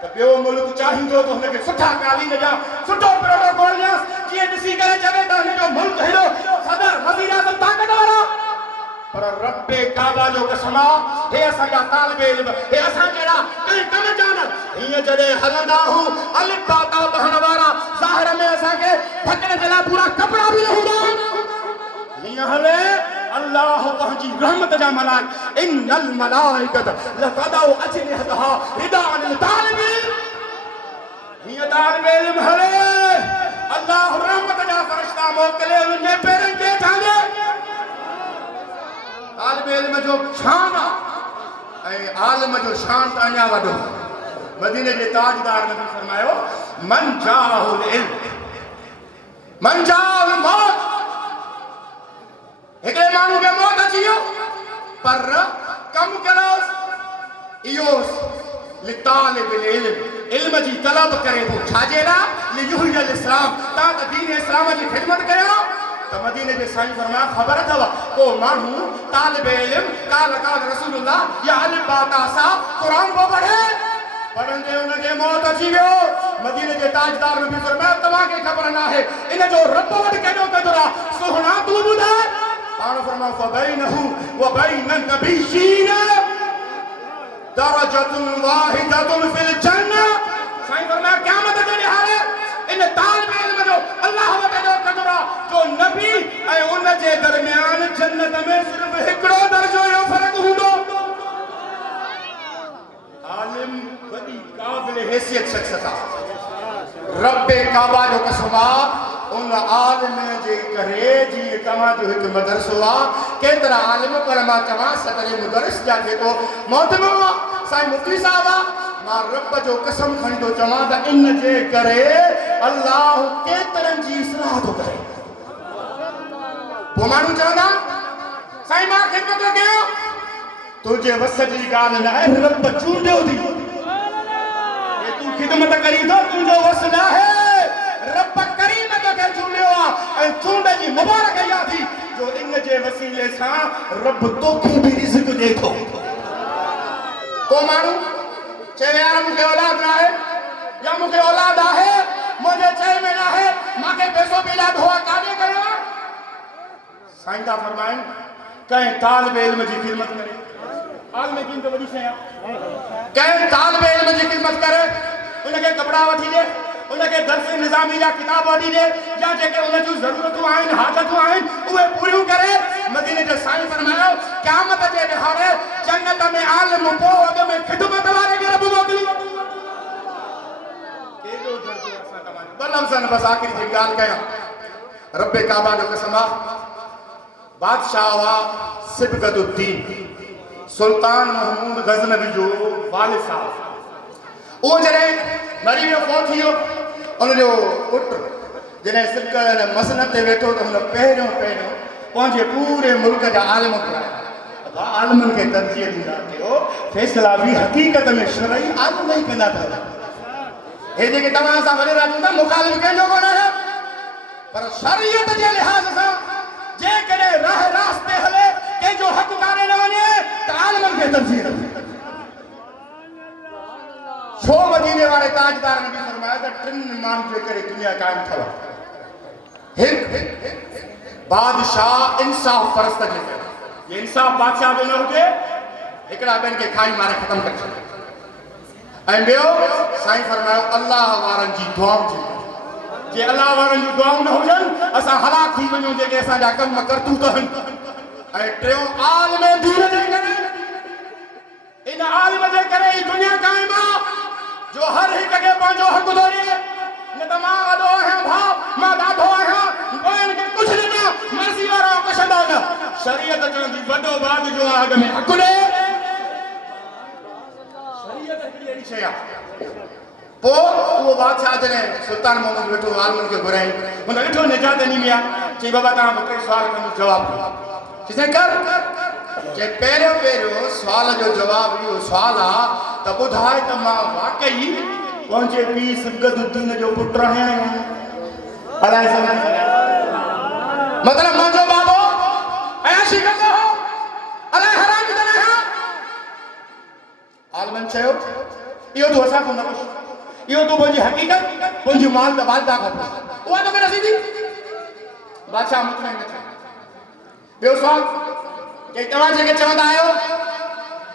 त ॿियो मुल्क चाहींदो त हुनखे सुठा कालीन जा सुठो प्रोटोकॉल ॾियांसि, जीअं ॾिसी करे चवे त हिनजो मुल्क हेॾो सदर वज़ीर आज़म ताक़त वारो, पर रब्बे काबा जो कसम आहे हे असांजा तालिब इल्म, हे असां जहिड़ा कंहिं कम जान हीअं जॾहिं हलंदा हूं अलिफ बा ता पढ़ण वारा ज़ाहिर में असांखे ढकण जे लाइ पूरा कपिड़ा बि न हूंदा हीअं हले अल्लाह पंहिंजी रहमत जा मलाइक इन्नल मलाइकत लक़दउ अजनिहतहा रिदाअन लितालिब हीअं तालिब इल्म हले अल्लाह रहमत जा फरिश्ता मोकिले उनजे पेरनि खे ठाहे। तालिब इल्म जो शान आहे ऐं आलिम जो शान त अञा वॾो। मदीने जे ताजदार नबी फरमायो मन जाहुल इल्म मन जाहुल मौत, हिकिड़े माण्हू खे मौत अची वियो पर कमु कयो इहो लितालिब इल्म, इल्म जी तलब करे थो, छाजे लाइ लियुहियल इस्लाम, तव्हां त दीन इस्लाम जी ख़िदमत कयो। त मदीने जे साईं फरमाया ख़बर अथव को माण्हू तालिब इल्म काल काल रसूलुल्लाह या अलिफ बा ता सा क़ुरान को पढ़े, पढ़ंदे उनखे मौत अची वियो। मदीने जे ताजदार नबी फरमाया तव्हांखे ख़बर न आहे इन जो रब वटि केॾो क़दुरु आहे, सुहिणा तूं ॿुधाए। पाण फरमायो फबैनहु व बैन नबिय्यीन दरजतुन वाहिदतुन फिल जन्नह। साईं फरमाया क़यामत जे ॾिहाड़े इन तालिब इल्म जो अल्लाह वटि एॾो क़दुरु आहे जो नबी ऐं उन जे दरमियान जन्नत में सिर्फ़ हिकिड़ो दर्जो जो फ़र्क़ु हूंदो। आलिम वॾी क़ाबिल हैसियत शख़्सियत आहे। रब्बे काबा जो कसम आहे उन आलिम जे करे जीअं तव्हांजो हिकु मदरसो आहे, केतिरा आलिम पर मां चवां सदर मुदरिस जा जेको मोहतमो आहे साईं मुफ्ती साहब आहे, मां रब जो कसम खणी थो चवां त इन जे करे अल्लाह केतिरनि जी इस्लाह थो करे। पोइ माण्हू चवंदा साईं मां ख़िदमत थो कयां, तुंहिंजे वस जी ॻाल्हि न आहे, रब चूंडियो थी तूं ख़िदमत करी थो, तुंहिंजो वस न आहे, रब करीम तोखे चूंडियो आहे ऐं चूंड जी मुबारक थी जो इन जे वसीले सां रब तोखे बि रिज़्क़ ॾे थो। को माण्हू चवे यार मूंखे औलाद न आहे या मूंखे औलाद आहे मुंहिंजे चए में न आहे, मूंखे पैसो बि लाइ दुआ काॾे कयो। साईं था फरमाइनि कंहिं तालिब इल्म जी ख़िदमत करे, आलिम कीन त वॾी शइ आहे, कंहिं तालिब इल्म जी ख़िदमत करे उनखे कपिड़ा वठी ॾे, उनखे दर्स निज़ामी जा किताब वठी ॾे, या जेके उन जूं ज़रूरतूं आहिनि हाजतूं आहिनि उहे पूरियूं करे। मदीने जे साईं फरमायो क़यामत जे ॾिहाड़े जन्नत में आलिम पोइ अॻ में ख़िदमत वारे खे रब मोकिलियो। केॾो दर्जो असां तव्हांजो। ॿ लफ़्ज़नि बसि आख़िरी जी ॻाल्हि कयां। रब्बे काबा जो कसम आहे बादशाह हुआ सिबगतुद्दीन सुल्तान महमूद गज़नवी जो वालिद साहब। उहो जॾहिं मरी वियो फोत थी वियो, उनजो पुटु जॾहिं सिबक मसनत ते वेठो त हुन पहिरियों पंहिंजे पूरे मुल्क जा आलिम घुराया। आलिमनि खे तरजीह ॾींदा कयो, फ़ैसिला बि हक़ीक़त में शरई आलिम ई कंदा अथव। हे जेके तव्हां सां वॾे राजू था मुखालिफ़ कंहिंजो कोन आहे पर शरीयत जे लिहाज़ सां जेकॾहिं राह रास्ते हले कंहिंजो हक़ कारे न वञे त आलमनि खे तरजीह ॾिजे छो मदीने वारे ताजदार नबी फरमाया त टिनि माण्हुनि जे करे दुनिया क़ाइमु थव हिकु बादशाह इंसाफ़ परस्त जे करे ये इंसाफ़ बादशाह जो न हुजे हिकिड़ा ॿियनि खे खाई मारे ख़तमु करे छॾे ऐं ॿियो साईं फरमायो अल्लाह वारनि जी दुआऊं जी जे अल्लाह वारनि जी दुआऊं न हुजनि असां हलाक थी वञूं जेके असांजा कम करतूत आहिनि ऐं टियों आलिम दीन जे करे इन आलिम जे करे ई दुनिया क़ाइमु आहे जो हर हिक खे पंहिंजो हक़ थो ॾिए न त मां वॾो आहियां भाउ मां ॾाढो आहियां ॿियनि खे कुझु ॾिनो मर्ज़ी वारा कुझंदा न शरीयत चवंदी वॾो बाद जो अॻ में हक़ ॾे शरीयत हिकिड़ी अहिड़ी शइ आहे पोइ उहो बादशाह जॾहिं सुल्तान मोहम्मद वेठो आलमनि खे घुराई हुन ॾिठो निजात ॾिनी में आहे चई बाबा तव्हां मूंखे सुवाल कंदुसि जवाबु चई कर जे पहिरियों सुवाल जो जवाबु इहो सुवाल आहे त ॿुधाए त मां वाकई पंहिंजे पीउ सिबगतुद्दीन जो पुटु आहियां अलाए सम्झी मतिलबु मुंहिंजो बाबो अयाशी कंदो हो अलाए हराम कंदो आहियां आलमन चयो इहो तूं असां कोन पुछ इहो तूं पंहिंजी हक़ीक़त पंहिंजी माल त वालदा खां पुछ उहा तोखे रसीदी बादशाह मुतमइन न थियो ॿियो सुवाल कि तव्हां जेके चवंदा आहियो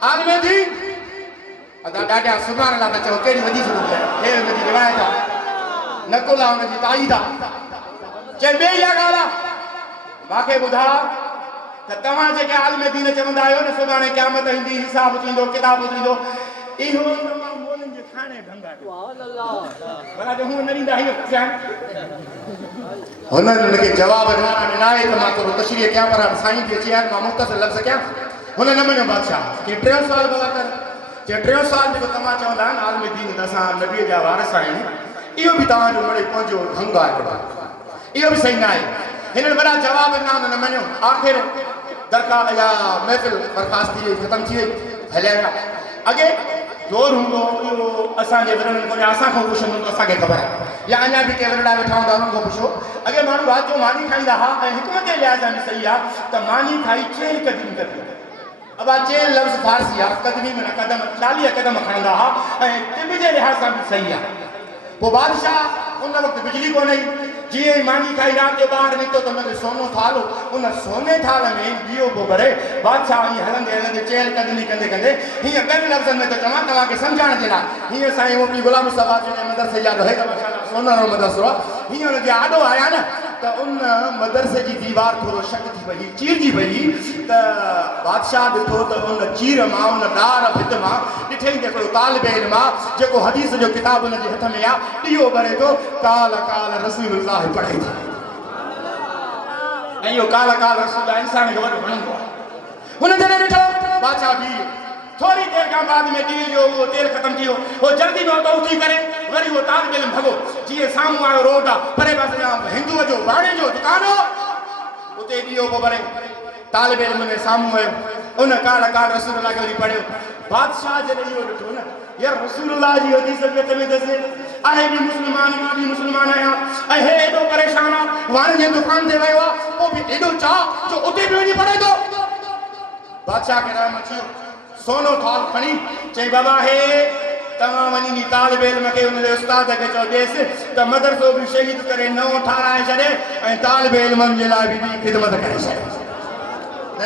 आलिम थी अदा ॾाढा सुभाणे लाइ चओ कहिड़ी वॾी सुठी आहे हे हुनजी रिवायत आहे नकुल आहे हुनजी ताईद आहे चए ॿिए इहा ॻाल्हि आहे मूंखे ॿुधा त तव्हां जेके आलिम दीन चवंदा आहियो न सुभाणे क़यामत ईंदी हिसाब थींदो किताब थींदो इहो तमामु मोलनि जे खाणे ढंग आहे भला जो हूअ न ॾींदा इहो हुनखे जवाब ॾिना आहे त मां थोरो तशरीह कयां पर साईं बि अची विया मां मुख़्तसर लफ़्ज़ कयां हुन न मञियो बादशाह कि टियों सुवाल भला कर जे टियों सुवाल जेको तव्हां चवंदा आहिनि आलिम दीन त असां नबीअ जा वारिस आहियूं इहो बि तव्हांजो मिड़ई पंहिंजो ढंग आहे हिकिड़ो इहो बि सही न आहे हिननि वॾा जवाब ॾिना हुन न मञियो आख़िर दरख़्वास्त या महफ़िल बर्खास्त थी वई ख़तमु थी वई हलिया विया अॻे दौर हूंदो इहो असांजे विरड़नि को या असांखां पुछंदो त असांखे ख़बर आहे या अञा बि के विरड़ा वेठा हूंदा उन्हनि खां पुछो अॻे माण्हू राति जो मानी खाईंदा हुआ ऐं हिकमत जे लिहाज़ में सही आहे त मानी खाई चेल क़दम कबी अब चेल लफ़्ज़ फारसी आहे क़दमी में क़दम 40 क़दम खणंदा हुआ ऐं तिब जे लिहाज़ सां बि सही आहे पोइ बादशाह उन वक़्तु बिजली कोन हुई जीअं ई मानी खाई राति जो ॿाहिरि निकितो त हुनखे सोनो थाल उन सोने थाल में ॾीओ पोइ भरे बादशाह हीअं हलंदे हलंदे चेल क़दमी कंदे कंदे हीअं ॿियनि लफ़्ज़नि में त चवां तव्हांखे सम्झाइण जे लाइ हीअं साईं मुफ़्ती गुलाम मुस्तफ़ा जे मदरसे जा सोनारो मदरसो आहे हीअं हुनजे आॾो आया न त उन मदरसे जी दीवार थोरो शक थी पई चीरजी पई त बादशाह ॾिठो त उन चीर मां उन ॾार भित मां ॾिठई त हिकिड़ो तालिब इल्म आहे जेको हदीस जो किताब हुनजे हथ में आहे ॾीओ भरे थो काल काल रसूलुल्लाह पढ़े थो ऐं इहो काल काल रसूल इंसान खे वॾो वणंदो आहे हुन जॾहिं ॾिठो बादशाह बि थोड़ी देर खां बाद में ॾीए जो उहो तेल ख़तमु थी वियो उहो जल्दी में उतो उथी करे वरी उहो तालिब इल्म भॻो जीअं साम्हूं आयो रोड आहे परे पासे हिंदूअ जो वाणे जो दुकान हो उते ॾीओ पोइ भरे तालिब इल्म में साम्हूं वियो उन काल काल रसूलुल्लाह खे वरी पढ़ियो बादशाह जॾहिं इहो ॾिठो न यार रसूलुल्लाह जी हदीस खे में दसे आहे बि मुस्लमान मां बि मुस्लमान आहियां ऐं हे एॾो परेशान आहे वाणे जे दुकान ते वियो आहे पोइ बि एॾो चाह जो उते बि वञी पढ़े थो बादशाह खे रहम अची वियो सोनो थाल खणी चई बाबा हे तव्हां वञी तालिब इल्म खे हुन जे उस्ताद खे चओ ॾेसि त मदरसो बि शहीद करे नओं ठाराए छॾे ऐं तालिब इल्मनि जे लाइ बि ख़िदमत करे छॾे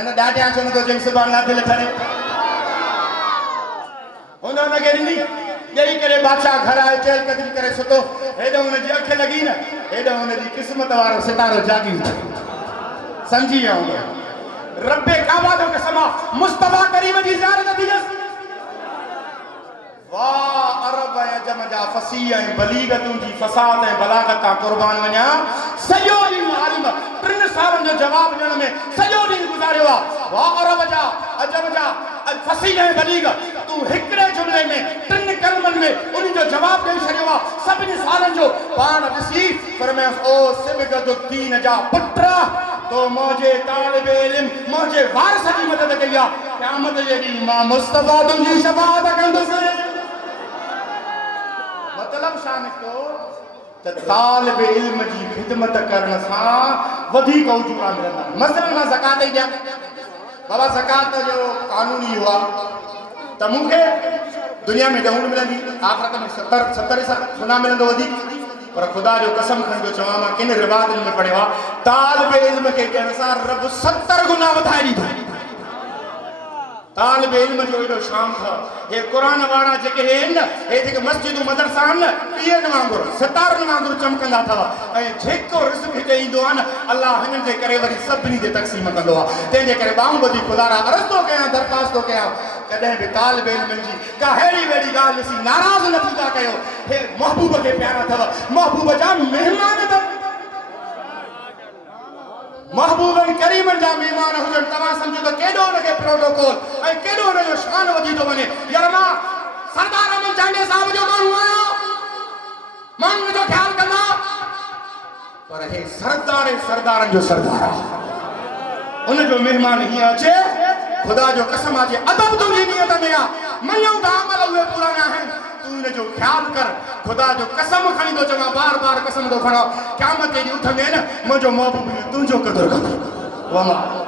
न ॾाढियां चवंदो तो जंहिं सुभाणे लाइ दिलि ठरे हुन हुनखे ॾिनी ॾेई करे बादशाह घर आयो चेल क़दम करे सुतो हेॾो हुनजी अखि लॻी न हेॾो हुनजी क़िस्मत वारो सितारो जागी सम्झी वियो रब्बे काबा जो कसम मुस्तफा करीम जी ज़ियारत थी वाह अरब अजम जा फसीह ऐं बलीगतूं जी फसाद ऐं बलागत तां कुर्बान वञा सॼो ॾींहुं आलिम 3 सालनि जो जवाब ॾियण में सॼो ॾींहुं गुज़ारियो आहे वाह अरब जा अजम जा फसीह ऐं बलीग तूं हिकिड़े जुमिले में 3 कलमनि में उन जो जवाब ॾेई छॾियो आहे सभिनी सालनि जो पाण ॾिसी फरमायोसि ओ सिबगतुद्दीन जा पुट तो मुझे तालिब इल्म मुझे वारिस की मदद कई आहे क़यामत जे ॾींहुं मां मुस्तफा तुंहिंजी शफ़ाअत कंदुसि मतलब छा निकितो त तालिब इल्म जी ख़िदमत करण सां वधीक उजूरा मिलंदा। मसलन मां ज़कात ई ॾियां, बाबा ज़कात जो कानून इहो आहे त मूंखे दुनिया में ॾहूं मिलंदी, आख़िरत में 70 गुना मिलंदो वधीक। पर ख़ुदा जो कसम खणी थो चवां, मां किन रिवाज़नि में पढ़ियो आहे, तालिब इल्म खे ॾियण सां रब 70 गुना वधाए ॾींदो। तालिब इल्म जो एॾो शान अथव। हे क़ुरान वारा जेके आहिनि, हे जेके मस्जिदूं मदरसा आहिनि न, ॾींहंनि वांगुरु सितारनि वांगुरु चमकंदा अथव। ऐं जेको रिज़्क़ हिते ईंदो आहे न, अलाह हिननि जे करे वरी सभिनी ते तक़सीम कंदो आहे। तंहिंजे करे ॿाहूं ॿधी ख़ुदा रा अर्ज़ थो कयां, दरख़्वास्त थो कयां, कॾहिं बि तालिब इल्म जी का अहिड़ी वेड़ी ॻाल्हि ॾिसी नाराज़ न थी था कयो। हे महबूब खे प्यारा अथव, महबूब जा महिमान अथव। महबूबन करीमन जा महिमान हुजनि, तव्हां सम्झो त केॾो हुनखे प्रोटोकॉल ऐं केॾो हुनजो शान वधी थो वञे। यार मां सरदार अमन चांडे साहिब जो माण्हू आहियां, माण्हुनि जो ख़्यालु कंदा, पर हे सरदारनि जो सरदार आहे। उनजो महिमान हीअं अचे, ख़ुदा जो कसम आहे, अदब तुंहिंजी नियत में आहे, मञूं था अमल उहे पूरा न आहिनि, तूं हिनजो ख़्यालु कर। ख़ुदा जो कसम खणी थो चवां, बार कसम थो खणो, क़यामत ॾींहुं उथंदे न, मुंहिंजो महबूब तुंहिंजो क़दुरु कंदो।